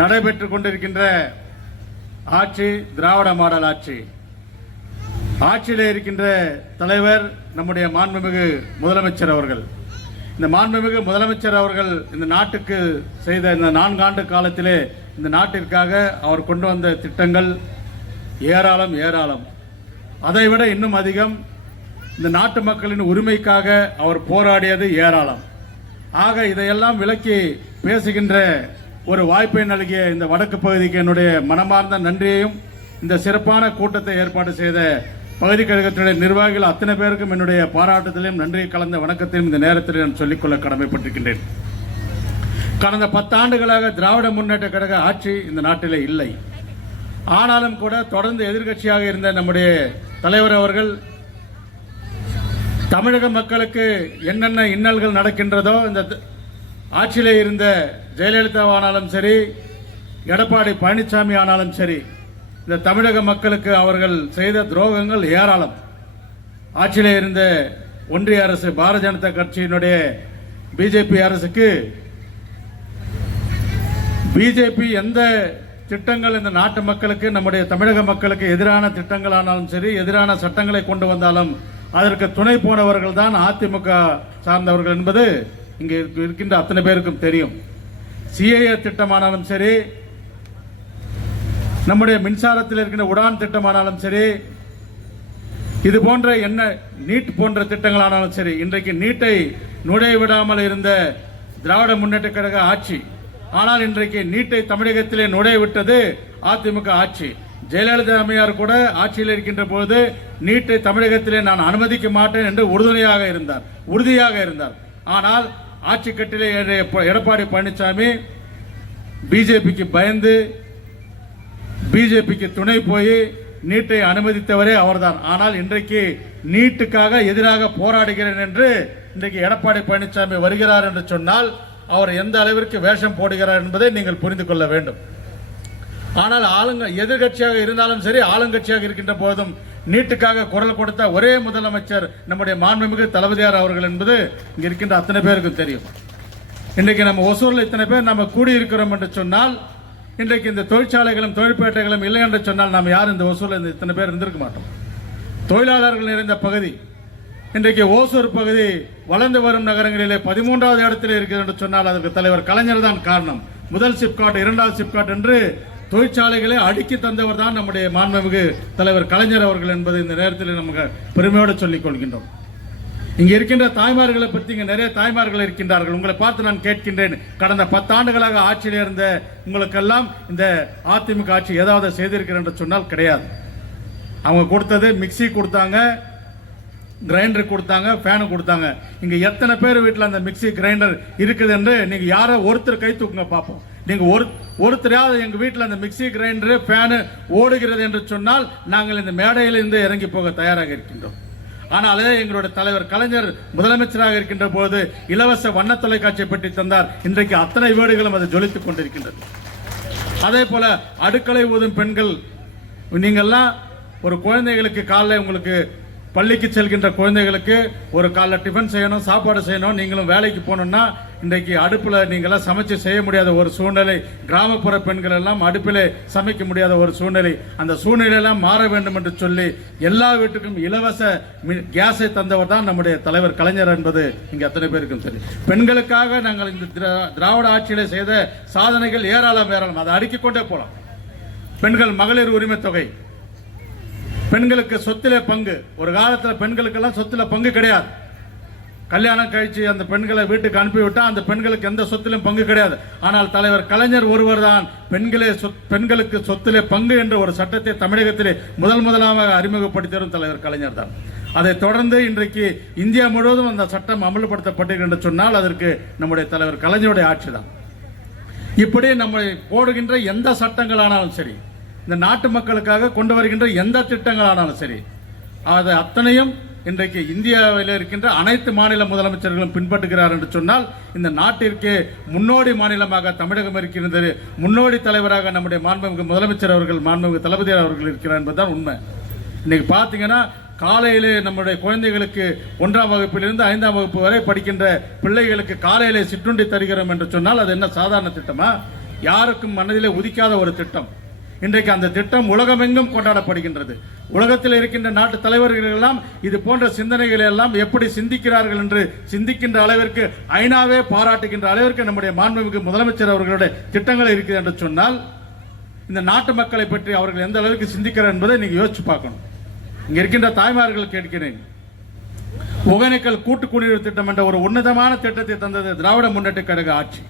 நடைபெற்று கொண்டிருக்கின்ற ஆட்சி திராவிட மாடல் ஆட்சி. ஆட்சியிலே இருக்கின்ற தலைவர் நம்முடைய மாண்புமிகு முதலமைச்சர் அவர்கள். இந்த மாண்புமிகு முதலமைச்சர் அவர்கள் இந்த நாட்டுக்கு செய்த இந்த 4 ஆண்டு காலத்திலே இந்த நாட்டிற்காக அவர் கொண்டு வந்த திட்டங்கள் ஏராளம் ஏராளம். அதைவிட இன்னும் அதிகம் இந்த நாட்டு மக்களின் உரிமைக்காக அவர் போராடியது ஏராளம். ஆக இதையெல்லாம் விளக்கி பேசுகின்ற ஒரு வாய்ப்பை நல்கிய இந்த வடக்கு பகுதிக்கு என்னுடைய மனமார்ந்த நன்றியையும், இந்த சிறப்பான கூட்டத்தை ஏற்பாடு செய்த பகுதி கழகத்தினுடைய நிர்வாகிகள் அத்தனை பேருக்கும் என்னுடைய பாராட்டுதலையும் நன்றி கலந்த வணக்கத்தையும் இந்த நேரத்தில் நான் சொல்லிக்கொள்ள கடமைப்பட்டிருக்கின்றேன். கடந்த 10 ஆண்டுகளாக திராவிட முன்னேற்ற கழக ஆட்சி இந்த நாட்டிலே இல்லை. ஆனாலும் கூட தொடர்ந்து எதிர்க்கட்சியாக இருந்த நம்முடைய தலைவர் அவர்கள் தமிழக மக்களுக்கு என்னென்ன இன்னல்கள் நடக்கின்றதோ, இந்த ஆட்சியிலே இருந்த ஜெயலலிதா ஆனாலும் சரி, எடப்பாடி பழனிசாமி ஆனாலும் சரி, இந்த தமிழக மக்களுக்கு அவர்கள் செய்த துரோகங்கள் ஏராளம். ஆட்சியிலே இருந்த ஒன்றிய அரசு பாரதிய ஜனதா கட்சியினுடைய பிஜேபி அரசுக்கு பிஜேபி எந்த திட்டங்கள் இந்த நாட்டு மக்களுக்கு, நம்முடைய தமிழக மக்களுக்கு எதிரான திட்டங்கள் ஆனாலும் சரி, எதிரான சட்டங்களை கொண்டு வந்தாலும் அதற்கு துணை போனவர்கள் தான் அதிமுக சார்ந்தவர்கள் என்பது இங்கே இருக்கின்ற அத்தனை பேருக்கும் தெரியும். சிஏஏ திட்டமானாலும் சரி, நம்முடைய மின்சாரத்தில் இருக்கின்ற உடான் திட்டமானாலும் சரி, இது போன்ற என்ன நீட் போன்ற திட்டங்களானாலும் சரி, இன்றைக்கு நீட்டை நுழைய விடாமல் இருந்த திராவிட முன்னேற்ற கழக ஆட்சி. ஆனால் இன்றைக்கு நீட்டை தமிழகத்திலே நுழைய விட்டது அதிமுக ஆட்சி. ஜெயலலிதா அம்மையார் கூட ஆட்சியில் இருக்கின்ற பொழுது நீட்டை தமிழகத்திலே நான் அனுமதிக்க மாட்டேன் என்று உறுதியாக இருந்தார். ஆனால் ஆட்சி கட்டிலே எடப்பாடி பழனிசாமி பிஜேபிக்கு பயந்து, பிஜேபிக்கு துணை போய் நீட்டை அனுமதித்தவரே அவர்தான். ஆனால் இன்றைக்கு நீட்டுக்காக எதிராக போராடுகிறேன் என்று இன்றைக்கு எடப்பாடி பழனிசாமி வருகிறார் என்று சொன்னால் அவர் எந்த அளவிற்கு வேஷம் போடுகிறார் என்பதை நீங்கள் புரிந்து கொள்ள வேண்டும். ஆனால் எதிர்கட்சியாக இருந்தாலும் சரி, ஆளுங்கட்சியாக இருக்கின்ற போதும் நீட்டுக்காக குரல் கொடுத்த ஒரே முதலமைச்சர் நம்முடைய மாண்புமிகு தளபதியார் அவர்கள் என்பது இங்க இருக்கின்ற அத்தனை பேருக்கும் தெரியும். இன்றைக்கு நம்ம ஒசூரில் இத்தனை பேர் நம்ம கூடியிருக்கிறோம் என்று சொன்னால், இன்றைக்கு இந்த தொழிற்சாலைகளும் தொழிற்பேட்டைகளும் இல்லை என்று சொன்னால் நாம் யாரும் இந்த ஒசூரில் இத்தனை பேர் இருந்திருக்க மாட்டோம். தொழிலாளர்கள் நிறைந்த பகுதி. இன்றைக்கு ஓசூர் பகுதி வளர்ந்து வரும் நகரங்களிலே 13வது இடத்தில் இருக்கிறது என்று சொன்னால் அதற்கு தலைவர் கலைஞர் தான் காரணம். முதல் சிப்காட், 2வது சிப்காட் என்று தொழிற்சாலைகளை அடுக்கி தந்தவர் தான் நம்முடைய மாண்புமிகு தலைவர் கலைஞர் அவர்கள் என்பது இந்த நேரத்தில் நமக்கு பெருமையோடு சொல்லிக் கொள்கின்றோம். இங்க இருக்கின்ற தாய்மார்களை பற்றி இங்க நிறைய தாய்மார்கள் இருக்கின்றார்கள். உங்களை பார்த்து நான் கேட்கின்றேன், கடந்த 10 ஆண்டுகளாக ஆட்சியில் இருந்த உங்களுக்கெல்லாம் இந்த அதிமுக ஆட்சி ஏதாவது செய்திருக்கிறேன் என்று சொன்னால் கிடையாது. அவங்க கொடுத்தது மிக்சி கொடுத்தாங்க, கிரைண்டர் கொடுத்தாங்க, ஃபேனு கொடுத்தாங்க. இங்க எத்தனை பேர் வீட்டில் அந்த மிக்சி கிரைண்டர் இருக்குது என்று நீங்க யாரோ ஒருத்தர் கை தூக்குங்க பார்ப்போம். நீங்க ஒருத்தரையாவது எங்க வீட்டில் அந்த மிக்சி கிரைண்டர் ஃபேனு ஓடுகிறது என்று சொன்னால் நாங்கள் இந்த மேடையில் இருந்து இறங்கி போக தயாராக இருக்கின்றோம். ஆனால் எங்களுடைய தலைவர் கலைஞர் முதலமைச்சராக இருக்கின்ற போது இலவச வண்ண தொலைக்காட்சியை பெட்டி தந்தார். இன்றைக்கு அத்தனை வீடுகளும் அது ஜொலித்துக் கொண்டிருக்கின்றது. அதே போல அடுக்களை ஊதும் பெண்கள், நீங்கள்லாம் ஒரு குழந்தைகளுக்கு காலைல உங்களுக்கு பள்ளிக்கு செல்கின்ற குழந்தைகளுக்கு ஒரு காலைல டிஃபன் செய்யணும், சாப்பாடு செய்யணும், நீங்களும் வேலைக்கு போகணும்னா இன்றைக்கு அடுப்பில் நீங்களாம் சமைச்சு செய்ய முடியாத ஒரு சூழ்நிலை. கிராமப்புற பெண்கள் எல்லாம் அடுப்பிலே சமைக்க முடியாத ஒரு சூழ்நிலை. அந்த சூழ்நிலையெல்லாம் மாற வேண்டும் என்று சொல்லி எல்லா வீட்டுக்கும் இலவச கேஸை தந்தவர் தான் நம்முடைய தலைவர் கலைஞர் என்பது இங்கே அத்தனை பேருக்கும் தெரியும். பெண்களுக்காக நாங்கள் இந்த திராவிட ஆட்சியிலே செய்த சாதனைகள் ஏராளம். அதை அடுக்கிக் கொண்டே போகலாம். பெண்கள் மகளிர் உரிமை தொகை, பெண்களுக்கு சொத்திலே பங்கு. ஒரு காலத்தில் பெண்களுக்கெல்லாம் சொத்துல பங்கு கிடையாது. கல்யாணம் கழிச்சு அந்த பெண்களை வீட்டுக்கு அனுப்பிவிட்டா அந்த பெண்களுக்கு எந்த சொத்திலும் பங்கு கிடையாது. ஆனால் தலைவர் கலைஞர் ஒருவர் தான் பெண்களுக்கு சொத்திலே பங்கு என்ற ஒரு சட்டத்தை தமிழகத்திலே முதலாக அறிமுகப்படுத்தியவரும் தலைவர் கலைஞர் தான். அதை தொடர்ந்து இன்றைக்கு இந்தியா முழுவதும் அந்த சட்டம் அமல்படுத்தப்பட்டது என்று சொன்னால் அதற்கு நம்முடைய தலைவர் கலைஞருடைய ஆட்சி தான். இப்படி நம்ம போடுகின்ற எந்த சட்டங்கள் ஆனாலும் சரி, இந்த நாட்டு மக்களுக்காக கொண்டு வருகின்ற எந்த திட்டங்கள் ஆனாலும் சரி, அது அத்தனையும் இன்றைக்கு இந்தியாவில் இருக்கின்ற அனைத்து மாநில முதலமைச்சர்களும் பின்பற்றுகிறார் என்று சொன்னால் இந்த நாட்டிற்கு முன்னோடி மாநிலமாக தமிழகம் இருக்கின்றது. முன்னோடி தலைவராக நம்முடைய மாண்புமிகு முதலமைச்சர் அவர்கள், மாண்புமிகு தளபதியார் அவர்கள் இருக்கிறார் என்பதுதான் உண்மை. இன்னைக்கு பார்த்தீங்கன்னா காலையிலே நம்முடைய குழந்தைகளுக்கு 1ஆம் வகுப்பிலிருந்து 5ஆம் வகுப்பு வரை படிக்கின்ற பிள்ளைகளுக்கு காலையிலே சிற்றுண்டி தருகிறோம் என்று சொன்னால் அது என்ன சாதாரண திட்டமா? யாருக்கும் மனதிலே உதிக்காத ஒரு திட்டம். இன்றைக்கு அந்த திட்டம் உலகமெங்கும் கொண்டாடப்படுகின்றது. உலகத்தில் இருக்கின்ற நாட்டு தலைவர்கள் எல்லாம் இது போன்ற சிந்தனைகளை எல்லாம் எப்படி சிந்திக்கிறார்கள் என்று சிந்திக்கின்ற அளவிற்கு ஐநாவே பாராட்டுகின்ற அளவிற்கு நம்முடைய மாண்புமிகு முதலமைச்சர் அவர்களுடைய திட்டங்கள் இருக்குது என்று சொன்னால் இந்த நாட்டு மக்களை பற்றி அவர்கள் எந்த அளவுக்கு சிந்திக்கிறார் என்பதை நீங்க யோசிச்சு பார்க்கணும். இங்க இருக்கின்ற தாய்மார்கள் கேட்கிறேன், ஒகேனக்கல் கூட்டு குடிநீர் திட்டம் என்ற ஒரு உன்னதமான திட்டத்தை தந்தது திராவிட முன்னேற்ற கழக ஆட்சி.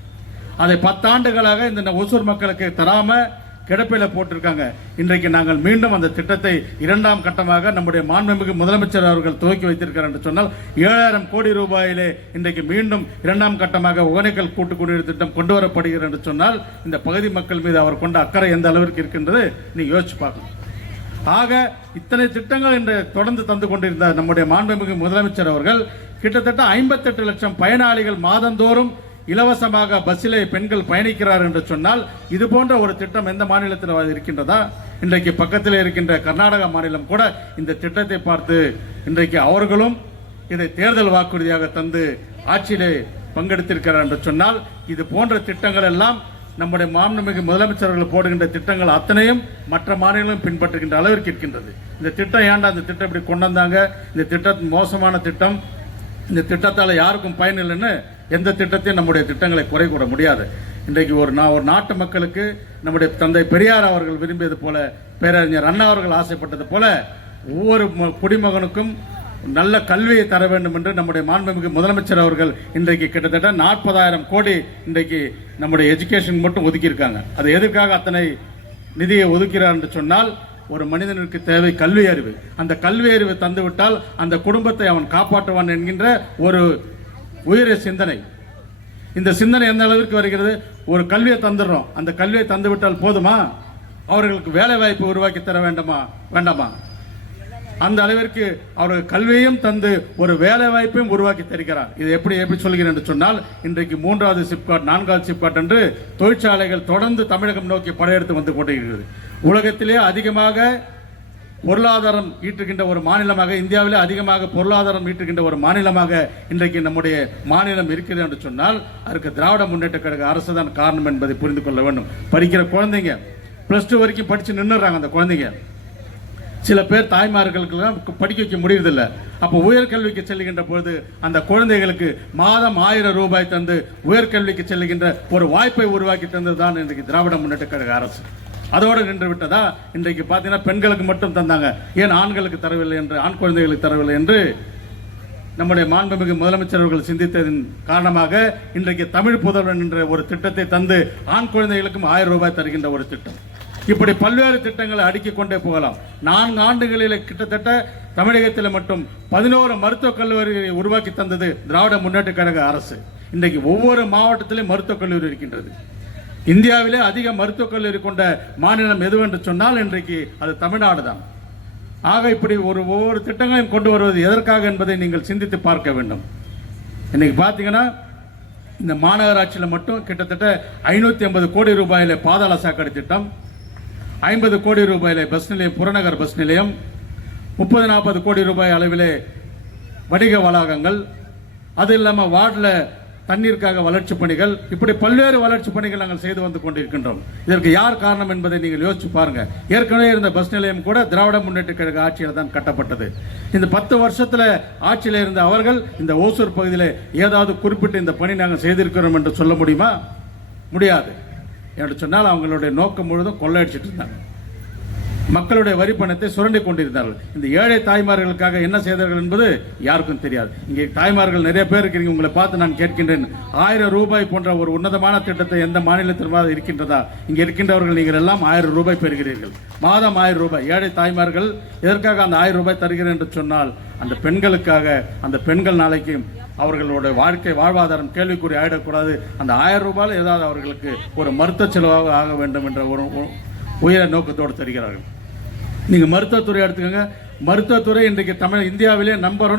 அதை 10 ஆண்டுகளாக இந்த ஒசூர் மக்களுக்கு தராம கிடப்பில போட்டிருக்காங்க. இன்றைக்கு நாங்கள் மீண்டும் அந்த திட்டத்தை 2ஆம் கட்டமாக நம்முடைய மாண்புமிகு முதலமைச்சர் அவர்கள் துவக்கி வைத்திருக்கிறார் என்று சொன்னால் 7000 கோடி ரூபாயிலே இன்றைக்கு மீண்டும் 2ஆம் கட்டமாக ஒகேனக்கல் கூட்டு குடிநீர் திட்டம் கொண்டு வரப்படுகிறது என்று சொன்னால் இந்த பகுதி மக்கள் மீது அவர் கொண்ட அக்கறை எந்த அளவிற்கு இருக்கின்றது நீங்க யோசிச்சு பார்க்கணும். ஆக இத்தனை திட்டங்கள் என்று தொடர்ந்து தந்து கொண்டிருந்த நம்முடைய மாண்புமிகு முதலமைச்சர் அவர்கள் கிட்டத்தட்ட 58 லட்சம் பயனாளிகள் மாதந்தோறும் இலவசமாக பஸ்ஸிலே பெண்கள் பயணிக்கிறார் என்று சொன்னால் இது போன்ற ஒரு திட்டம் எந்த மாநிலத்தில் இருக்கின்றதா? இன்றைக்கு பக்கத்தில் இருக்கின்ற கர்நாடகா மாநிலம் கூட இந்த திட்டத்தை பார்த்து இன்றைக்கு அவர்களும் இதை தேர்தல் வாக்குறுதியாக தந்து ஆட்சியிலே பங்கெடுத்திருக்கிறார் என்று சொன்னால் இது போன்ற திட்டங்கள் எல்லாம் நம்முடைய மாண்புமிகு முதலமைச்சர்கள் போடுகின்ற திட்டங்கள் அத்தனையும் மற்ற மாநிலங்களும் பின்பற்றுகின்ற அளவிற்கு இருக்கின்றது. இந்த திட்டம் ஏன்டா இந்த திட்டம் இப்படி கொண்டு வந்தாங்க, இந்த திட்டம் மோசமான திட்டம், இந்த திட்டத்தால் யாருக்கும் பயன் இல்லைன்னு எந்த திட்டத்தையும் நம்முடைய திட்டங்களை குறை கூற முடியாது. இன்றைக்கு ஒரு நாட்டு மக்களுக்கு நம்முடைய தந்தை பெரியார் அவர்கள் விரும்பியது போல, பேரறிஞர் அண்ணா அவர்கள் ஆசைப்பட்டது போல ஒவ்வொரு குடிமகனுக்கும் நல்ல கல்வியை தர வேண்டும் என்று நம்முடைய மாண்புமிகு முதலமைச்சர் அவர்கள் இன்றைக்கு கிட்டத்தட்ட 40,000 கோடி இன்றைக்கு நம்முடைய எஜுகேஷன் மட்டும் ஒதுக்கியிருக்காங்க. அது எதற்காக அத்தனை நிதியை ஒதுக்கிறார் என்று சொன்னால் ஒரு மனிதனுக்கு தேவை கல்வி அறிவு. அந்த கல்வி அறிவு தந்துவிட்டால் அந்த குடும்பத்தை அவன் காப்பாற்றுவான் என்கின்ற ஒரு உயரிய சிந்தனை. இந்த சிந்தனை எந்த அளவிற்கு வருகிறது? ஒரு கல்வியை தந்துடுறோம், அந்த கல்வியை தந்துவிட்டால் போதுமா? அவர்களுக்கு வேலை வாய்ப்பு உருவாக்கி தர வேண்டாமா? அந்த அளவிற்கு அவர்கள் கல்வியையும் தந்து ஒரு வேலை வாய்ப்பையும் உருவாக்கி தருகிறார். இது எப்படி சொல்கிறேன் என்று சொன்னால் இன்றைக்கு 3வது சிப்காட் 4வது சிப்காட் என்று தொழிற்சாலைகள் தொடர்ந்து தமிழகம் நோக்கி படையெடுத்து வந்து கொண்டிருக்கிறது. உலகத்திலே அதிகமாக பொருளாதாரம் ஈட்டுகின்ற ஒரு மாநிலமாக, இந்தியாவிலே அதிகமாக பொருளாதாரம் ஈட்டுகின்ற ஒரு மாநிலமாக இன்றைக்கு நம்முடைய மாநிலம் இருக்கிறது என்று சொன்னால் அதற்கு திராவிட முன்னேற்ற கழக அரசு தான் காரணம் என்பதை புரிந்து கொள்ள வேண்டும். படிக்கிற குழந்தைங்க +2 வரைக்கும் படிச்சு நின்றுறாங்க. அந்த குழந்தைங்க சில பேர் தாய்மார்களுக்கு படிக்க வைக்க முடியறதில்லை. அப்போ உயர்கல்விக்கு செல்லுகின்ற பொழுது அந்த குழந்தைகளுக்கு மாதம் 1000 ரூபாய் தந்து உயர்கல்விக்கு செல்லுகின்ற ஒரு வாய்ப்பை உருவாக்கி தந்ததுதான் இன்றைக்கு திராவிட முன்னேற்ற கழக அரசு. அதோடு நின்று விட்டதா? இன்றைக்கு பார்த்தீங்கன்னா பெண்களுக்கு மட்டும் தந்தாங்க, ஏன் ஆண்களுக்கு தரவில்லை என்று, ஆண் குழந்தைகளுக்கு தரவில்லை என்று நம்முடைய மாண்புமிகு முதலமைச்சர் அவர்கள் சிந்தித்ததன் காரணமாக இன்றைக்கு தமிழ் புதல்வன் என்ற ஒரு திட்டத்தை தந்து ஆண் குழந்தைகளுக்கும் 1000 ரூபாய் தருகின்ற ஒரு திட்டம். இப்படி பல்வேறு திட்டங்களை அடுக்கிக் கொண்டே போகலாம். 4 ஆண்டுகளில் கிட்டத்தட்ட தமிழகத்தில் மட்டும் 11 மருத்துவக் கல்லூரிகளை உருவாக்கி தந்தது திராவிட முன்னேற்ற கழக அரசு. இன்றைக்கு ஒவ்வொரு மாவட்டத்திலும் மருத்துவக் கல்லூரி இருக்கின்றது. இந்தியாவிலே அதிக மருத்துவக் கல்லூரி கொண்ட மாநிலம் எதுவென்று சொன்னால் இன்றைக்கு அது தமிழ்நாடு தான். ஆக இப்படி ஒவ்வொரு திட்டங்களையும் கொண்டு வருவது எதற்காக என்பதை நீங்கள் சிந்தித்து பார்க்க வேண்டும். இன்னைக்கு பார்த்தீங்கன்னா இந்த மாநகராட்சியில் மட்டும் கிட்டத்தட்ட 550 கோடி ரூபாயில பாதாள சாக்கடை திட்டம், 50 கோடி ரூபாயிலே பஸ் நிலையம், புறநகர் பஸ் நிலையம், 30-40 கோடி ரூபாய் அளவிலே வணிக வளாகங்கள், அது இல்லாமல் வார்டில் தண்ணீருக்காக வளர்ச்சி பணிகள், இப்படி பல்வேறு வளர்ச்சி பணிகள் நாங்கள் செய்து வந்து கொண்டிருக்கின்றோம். இதற்கு யார் காரணம் என்பதை நீங்கள் யோசிச்சு பாருங்க. ஏற்கனவே இருந்த பஸ் நிலையம் கூட திராவிட முன்னேற்ற கழக ஆட்சியில் தான் கட்டப்பட்டது. இந்த 10 வருஷத்துல ஆட்சியில் இருந்த அவர்கள் இந்த ஓசூர் பகுதியில் ஏதாவது குறிப்பிட்டு இந்த பணி நாங்கள் செய்திருக்கிறோம் என்று சொல்ல முடியுமா? முடியாது. என்று சொன்னால் அவங்களுடைய நோக்கம் முழுதும் கொள்ளையடிச்சிட்டு இருந்தாங்க, மக்களுடைய வரி பணத்தை சுரண்டி கொண்டிருந்தார்கள். இந்த ஏழை தாய்மார்களுக்காக என்ன செய்தார்கள் என்பது யாருக்கும் தெரியாது. இங்கே தாய்மார்கள் நிறைய பேர் இருக்கிறீங்க, உங்களை பார்த்து நான் கேட்கின்றேன், 1000 ரூபாய் போன்ற ஒரு உன்னதமான திட்டத்தை எந்த மாநிலத்தில் இருக்கின்றதா? இங்கே இருக்கின்றவர்கள் நீங்கள் எல்லாம் 1000 ரூபாய் பெறுகிறீர்கள், மாதம் 1000 ரூபாய். ஏழை தாய்மார்கள் எதற்காக அந்த 1000 ரூபாய் தருகிறேன் என்று சொன்னால் அந்த பெண்களுக்காக. அந்த பெண்கள் நாளைக்கு அவர்களுடைய வாழ்வாதாரம் கேள்விக்குறி ஆயிடக்கூடாது. அந்த 1000 ரூபாயில் ஏதாவது அவர்களுக்கு ஒரு மருத்துவ செலவாக ஆக வேண்டும் என்ற ஒரு உயர நோக்கத்தோடு தருகிறார்கள். நீங்கள் மருத்துவத்துறை எடுத்துக்கோங்க, மருத்துவத்துறை இன்றைக்கு இந்தியாவிலே நம்பர்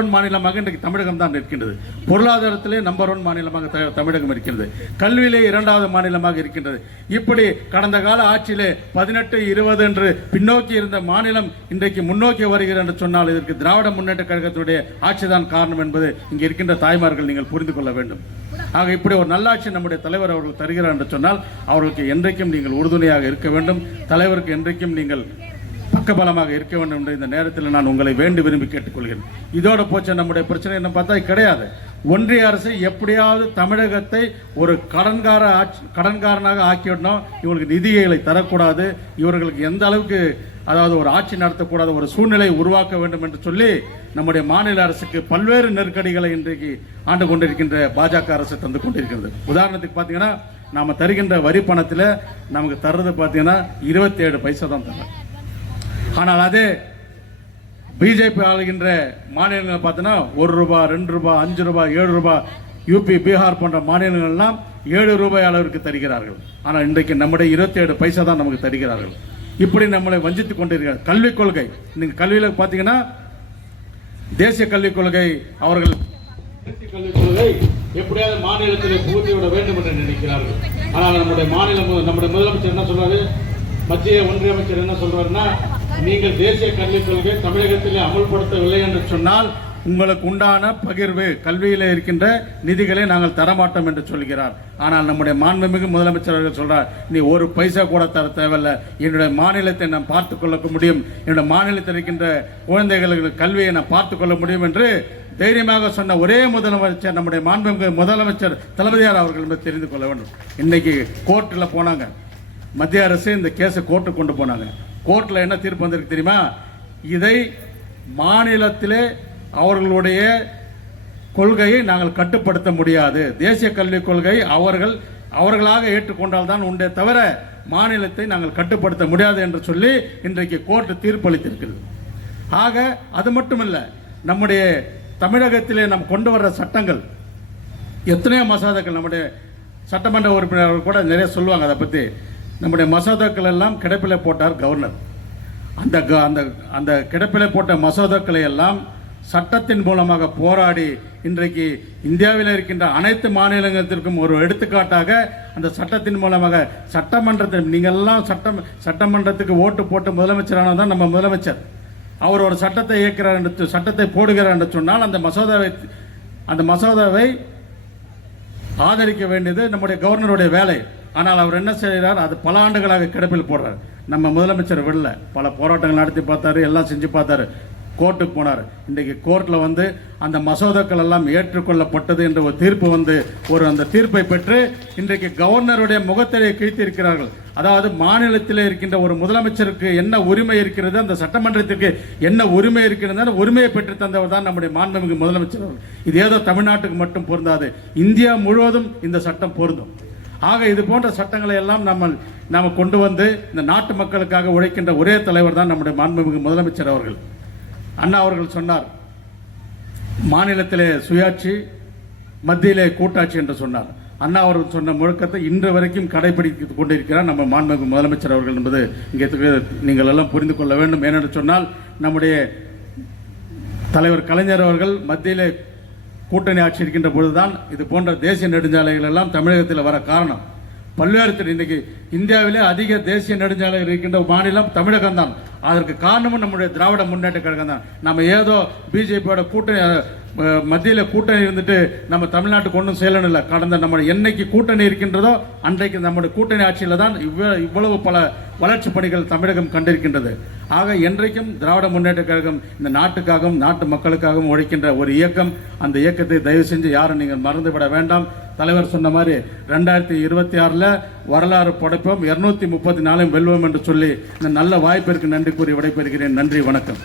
ஒன் மாநிலமாக இன்றைக்கு தமிழகம் தான் இருக்கின்றது. பொருளாதாரத்திலே நம்பர் 1 மாநிலமாக தமிழகம் இருக்கிறது. கல்வியிலே 2வது மாநிலமாக இருக்கின்றது. இப்படி கடந்த கால ஆட்சியிலே 18, 20 என்று பின்னோக்கி இருந்த மாநிலம் இன்றைக்கு முன்னோக்கி வருகிறது என்று சொன்னால் இதற்கு திராவிட முன்னேற்ற கழகத்துடைய ஆட்சிதான் காரணம் என்பது இங்கே இருக்கின்ற தாய்மார்கள் நீங்கள் புரிந்து கொள்ள வேண்டும். ஆக இப்படி ஒரு நல்லாட்சி நம்முடைய தலைவர் அவர்கள் தருகிறார் என்று சொன்னால் அவர்களுக்கு என்றைக்கும் நீங்கள் உறுதுணையாக இருக்க வேண்டும். தலைவருக்கு என்றைக்கும் நீங்கள் பக்கபலமாக இருக்க வேண்டும் என்ற இந்த நேரத்தில் நான் உங்களை வேண்டி விரும்பி கேட்டுக்கொள்கிறேன். இதோட போச்சு நம்முடைய பிரச்சனை என்ன பார்த்தா கிடையாது. ஒன்றிய அரசு எப்படியாவது தமிழகத்தை ஒரு கடன்காரனாக ஆக்கிவிடணும். இவர்களுக்கு நிதிகளை தரக்கூடாது. இவர்களுக்கு எந்த அளவுக்கு அதாவது ஒரு ஆட்சி நடத்தக்கூடாத ஒரு சூழ்நிலை உருவாக்க வேண்டும் என்று சொல்லி நம்முடைய மாநில அரசுக்கு பல்வேறு நெருக்கடிகளை இன்றைக்கு ஆண்டு கொண்டிருக்கின்ற பாஜக அரசு தந்து கொண்டிருக்கிறது. உதாரணத்துக்கு பார்த்தீங்கன்னா நாம் தருகின்ற வரி பணத்தில் நமக்கு தர்றது பார்த்தீங்கன்னா 27 பைசா தான் தரோம். ஆனால் அதே பிஜேபி ஆளுகின்ற மாநிலங்கள் பார்த்தீங்கன்னா 1 ரூபாய், 2 ரூபாய், 5 ரூபாய், 7 ரூபாய், யூபி, பீகார் போன்ற மாநிலங்கள்லாம் 7 ரூபாய் அளவிற்கு தருகிறார்கள். ஆனால் இன்றைக்கு நம்முடைய 27 பைசா தான் நமக்கு தருகிறார்கள். இப்படி நம்மளை வஞ்சித்துக் கொண்டிருக்கிறார். கல்விக் கொள்கை நீங்கள் கல்வியில் பார்த்தீங்கன்னா தேசிய கல்விக் கொள்கை அவர்கள் கல்விக் கொள்கை எப்படியாவது மாநிலத்தில் புகுத்திவிட வேண்டும் என்று நினைக்கிறார்கள். ஆனால் நம்முடைய முதலமைச்சர் என்ன சொல்றாரு, மத்திய ஒன்றிய அமைச்சர் என்ன சொல்றாருன்னா, நீங்கள் தேசிய கல்விக் கொள்கை தமிழகத்திலே அமல்படுத்தவில்லை என்று சொன்னால் உங்களுக்கு உண்டான பகிர்வு கல்வியில் இருக்கின்ற நிதிகளை நாங்கள் தரமாட்டோம் என்று சொல்கிறார். ஆனால் நம்முடைய மாண்புமிகு முதலமைச்சர் அவர்கள் சொல்றார், நீ ஒரு பைசா கூட தர தேவையில்லை, என்னுடைய மாநிலத்தை நான் பார்த்துக் கொள்ள முடியும், என்னுடைய மாநிலத்தில் இருக்கின்ற குழந்தைகளுக்கு கல்வியை நான் பார்த்துக் கொள்ள முடியும் என்று தைரியமாக சொன்ன ஒரே முதலமைச்சர் நம்முடைய மாண்புமிகு முதலமைச்சர் தளபதியார் அவர்கள் என்பதை தெரிந்து கொள்ள வேண்டும். இன்னைக்கு கோர்ட்டில் போனாங்க, மத்திய அரசு இந்த கேஸை கோர்ட்டுக்கு கொண்டு போனாங்க. கோர்ட்டில் என்ன தீர்ப்பு வந்திருக்கு தெரியுமா, இதை மாநிலத்திலே அவர்களுடைய கொள்கையை நாங்கள் கட்டுப்படுத்த முடியாது, தேசிய கல்விக் கொள்கை அவர்களாக ஏற்றுக்கொண்டால் தான் உண்டே தவிர மாநிலத்தை நாங்கள் கட்டுப்படுத்த முடியாது என்று சொல்லி இன்றைக்கு கோர்ட் தீர்ப்பளித்திருக்கிறது. ஆக அது மட்டுமல்ல, நம்முடைய தமிழகத்திலே நாம் கொண்டு வர்ற சட்டங்கள் எத்தனையோ மசோதாக்கள் நம்முடைய சட்டமன்ற உறுப்பினர்கள் கூட நிறைய சொல்லுவாங்க. அதை பற்றி நம்முடைய மசோதாக்கள் எல்லாம் கிடப்பிலே போட்டார் கவர்னர். அந்த கிடப்பிலே போட்ட மசோதாக்களை எல்லாம் சட்டத்தின் மூலமாக போராடி இன்றைக்கு இந்தியாவில் இருக்கின்ற அனைத்து மாநிலத்திற்கும் ஒரு எடுத்துக்காட்டாக அந்த சட்டத்தின் மூலமாக சட்டமன்றத்தை நீங்கள்லாம் சட்டமன்றத்துக்கு ஓட்டு போட்டு முதலமைச்சரானதான் நம்ம முதலமைச்சர். அவர் ஒரு சட்டத்தை இயக்கிறார் என்று சட்டத்தை போடுகிறார் என்று சொன்னால் அந்த மசோதாவை ஆதரிக்க வேண்டியது நம்முடைய கவர்னருடைய வேலை. ஆனால் அவர் என்ன செய்கிறார், அது பல ஆண்டுகளாக கிடப்பில் போடுறார். நம்ம முதலமைச்சர் விடல, பல போராட்டங்கள் நடத்தி பார்த்தாரு, எல்லாம் செஞ்சு பார்த்தாரு, கோர்ட்டுக்கு போனார். இன்றைக்கு கோர்ட்டில் வந்து அந்த மசோதாக்கள் எல்லாம் ஏற்றுக்கொள்ளப்பட்டது என்ற ஒரு தீர்ப்பு அந்த தீர்ப்பை பெற்று இன்றைக்கு கவர்னருடைய முகத்திலே கிழித்திருக்கிறார்கள். அதாவது மாநிலத்தில் இருக்கின்ற ஒரு முதலமைச்சருக்கு என்ன உரிமை இருக்கிறது, அந்த சட்டமன்றத்திற்கு என்ன உரிமை இருக்கிறது, அந்த உரிமையை பெற்று தந்தவர் தான் நம்முடைய மாண்புமிகு முதலமைச்சர் அவர்கள். இது ஏதோ தமிழ்நாட்டுக்கு மட்டும் பொருந்தாது, இந்தியா முழுவதும் இந்த சட்டம் பொருந்தும். ஆக இது போன்ற சட்டங்களை எல்லாம் நாம் கொண்டு வந்து இந்த நாட்டு மக்களுக்காக உழைக்கின்ற ஒரே தலைவர் தான் நம்முடைய மாண்புமிகு முதலமைச்சர் அவர்கள். அண்ணா அவர்கள் சொன்னார், மாநிலத்திலே சுயாட்சி, மத்தியிலே கூட்டாட்சி என்று சொன்னார். அண்ணா அவர்கள் சொன்ன முழக்கத்தை இன்று வரைக்கும் கடைபிடித்துக் கொண்டிருக்கிறார் நம்ம மாண்புமிகு முதலமைச்சர் அவர்கள் என்பது இங்கே நீங்கள் எல்லாம் புரிந்து கொள்ள வேண்டும். ஏனென்று சொன்னால் நம்முடைய தலைவர் கலைஞர் அவர்கள் மத்தியிலே கூட்டணி ஆட்சி இருக்கின்ற பொழுதுதான் இது போன்ற தேசிய நெடுஞ்சாலைகள் எல்லாம் தமிழகத்தில் வர காரணம். பல்வேறு இன்றைக்கு இந்தியாவிலே அதிக தேசிய நெடுஞ்சாலை இருக்கின்ற மாநிலம் தமிழகம் தான். அதற்கு காரணமும் நம்முடைய திராவிட முன்னேற்ற கழகம் தான். நம்ம ஏதோ பிஜேபியோட கூட்டணி மத்தியில் கூட்டணி இருந்துட்டு நம்ம தமிழ்நாட்டுக்கு ஒன்றும் செய்யலன்னு இல்லை. கடந்த நம்முடைய என்னைக்கு கூட்டணி இருக்கின்றதோ அன்றைக்கு நம்முடைய கூட்டணி ஆட்சியில் தான் இவ்வளவு பல வளர்ச்சி பணிகள் தமிழகம் கண்டிருக்கின்றது. ஆக என்றைக்கும் திராவிட முன்னேற்ற கழகம் இந்த நாட்டுக்காகவும் நாட்டு மக்களுக்காகவும் உழைக்கின்ற ஒரு இயக்கம். அந்த இயக்கத்தை தயவு செஞ்சு யாரும் நீங்கள் மறந்துவிட வேண்டாம். தலைவர் சொன்ன மாதிரி 2026 வரலாறு படைப்போம், 234 வெல்வோம் என்று சொல்லி இந்த நல்ல வாய்ப்பிற்கு நன்றி கூறி விடைபெறுகிறேன். நன்றி, வணக்கம்.